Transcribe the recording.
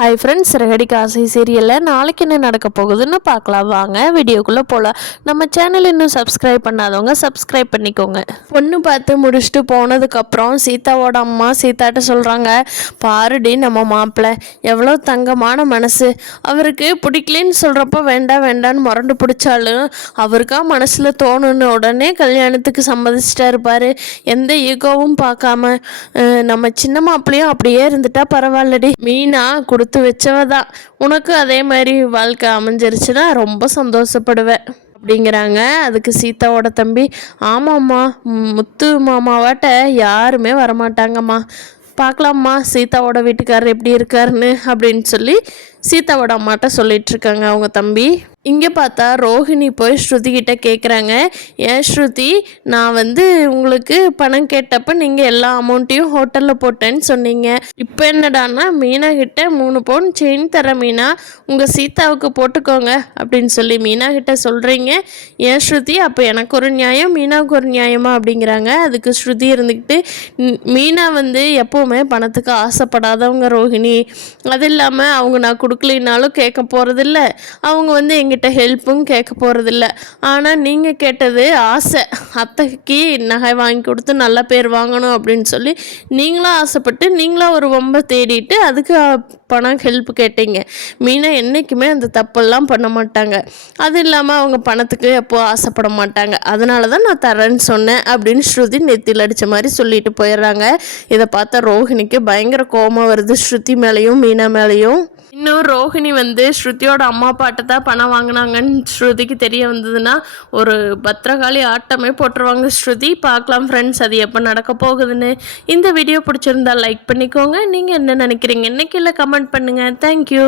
Hi friends, Siragadikka ஆசை சீரியலில் நாளைக்கு என்ன நடக்க போகுதுன்னு பார்க்கலாம். வாங்க வீடியோக்குள்ளே போகலாம். நம்ம சேனல் இன்னும் சப்ஸ்கிரைப் பண்ணாதவங்க சப்ஸ்கிரைப் பண்ணிக்கோங்க. பொண்ணு பார்த்து முடிச்சுட்டு போனதுக்கப்புறம் சீதாவோட அம்மா சீதாட்ட சொல்கிறாங்க, பாருடி நம்ம மாப்பிள்ளை எவ்வளோ தங்கமான மனசு, அவருக்கு பிடிக்கலன்னு சொல்கிறப்ப வேண்டாம் வேண்டான்னு முரண்டு பிடிச்சாலும் அவருக்கா மனசில் தோணுன்னு உடனே கல்யாணத்துக்கு சம்மதிச்சிட்டா இருப்பார். எந்த ஈகோவும் பார்க்காம நம்ம சின்ன மாப்பிள்ளையும் அப்படியே இருந்துட்டா பரவாயில்லடி. மீனா கொடுத்து வச்சவதான், உனக்கு அதே மாதிரி வாழ்க்கை அமைஞ்சிருச்சுன்னா ரொம்ப சந்தோஷப்படுவேன் அப்படிங்கிறாங்க. அதுக்கு சீதாவோட தம்பி, ஆமாம்மா, முத்து மாமாவாட்ட யாருமே வரமாட்டாங்கம்மா, பார்க்கலாம்மா சீதாவோட வீட்டுக்காரர் எப்படி இருக்காருன்னு அப்படின்னு சொல்லி சீதாவோட அம்மாட்ட சொல்லிட்டு இருக்காங்க அவங்க தம்பி. இங்கே பார்த்தா ரோஹிணி போய் ஸ்ருதி கிட்ட கேட்குறாங்க, ஏன் ஸ்ருதி, நான் உங்களுக்கு பணம் கேட்டப்ப நீங்கள் எல்லா அமௌண்ட்டையும் ஹோட்டலில் போட்டேன்னு சொன்னீங்க, இப்போ என்னடான்னா மீனா கிட்ட 3 பவுன் செயின் தர மீனா, உங்கள் சீதாவுக்கு போட்டுக்கோங்க அப்படின்னு சொல்லி மீனா கிட்ட சொல்கிறீங்க. ஏன் ஸ்ருதி, அப்போ எனக்கு ஒரு நியாயம் மீனாவுக்கு ஒரு நியாயமா அப்படிங்கிறாங்க. அதுக்கு ஸ்ருதி இருந்துக்கிட்டு, மீனா எப்போவுமே பணத்துக்கு ஆசைப்படாதவங்க ரோஹிணி, அது இல்லாமல் அவங்க நான் கொடுக்கலினாலும் கேட்க போகிறதில்ல, அவங்க எங்கிட்ட ஹெல்ப்பும் கேட்க போகிறதில்ல. ஆனால் நீங்கள் கேட்டது ஆசை, அத்தைக்கு நகை வாங்கி கொடுத்து நல்ல பேர் வாங்கணும் அப்படின்னு சொல்லி நீங்களாம் ஆசைப்பட்டு நீங்களாம் ஒரு வம்பை தேடிட்டு அதுக்கு பணம் ஹெல்ப் கேட்டீங்க. மீனா என்றைக்குமே அந்த தப்பெல்லாம் பண்ண மாட்டாங்க, அது இல்லாமல் அவங்க பணத்துக்கு எப்போது ஆசைப்பட மாட்டாங்க, அதனால தான் நான் தரேன்னு சொன்னேன் அப்படின்னு ஸ்ருதி நெத்தியில் அடித்த மாதிரி சொல்லிட்டு போயிடுறாங்க. இதை பார்த்தா ரோஹிணிக்கு பயங்கர கோபம் வருது, ஸ்ருதி மேலேயும் மீனா மேலேயும். இன்னும் ரோஹிணி ஸ்ருதியோட அம்மா அப்பாட்ட தான் பணம் வாங்கினாங்கன்னு ஸ்ருதிக்கு தெரிய வந்ததுன்னா ஒரு பத்திரகாளி ஆட்டமே போட்டுருவாங்க ஸ்ருதி. பார்க்கலாம் ஃப்ரெண்ட்ஸ், அது எப்போ நடக்க போகுதுன்னு. இந்த வீடியோ பிடிச்சிருந்தா லைக் பண்ணிக்கோங்க. நீங்கள் என்ன நினைக்கிறீங்க இன்னைக்கு இல்லை கமெண்ட் பண்ணுங்கள். தேங்க்யூ.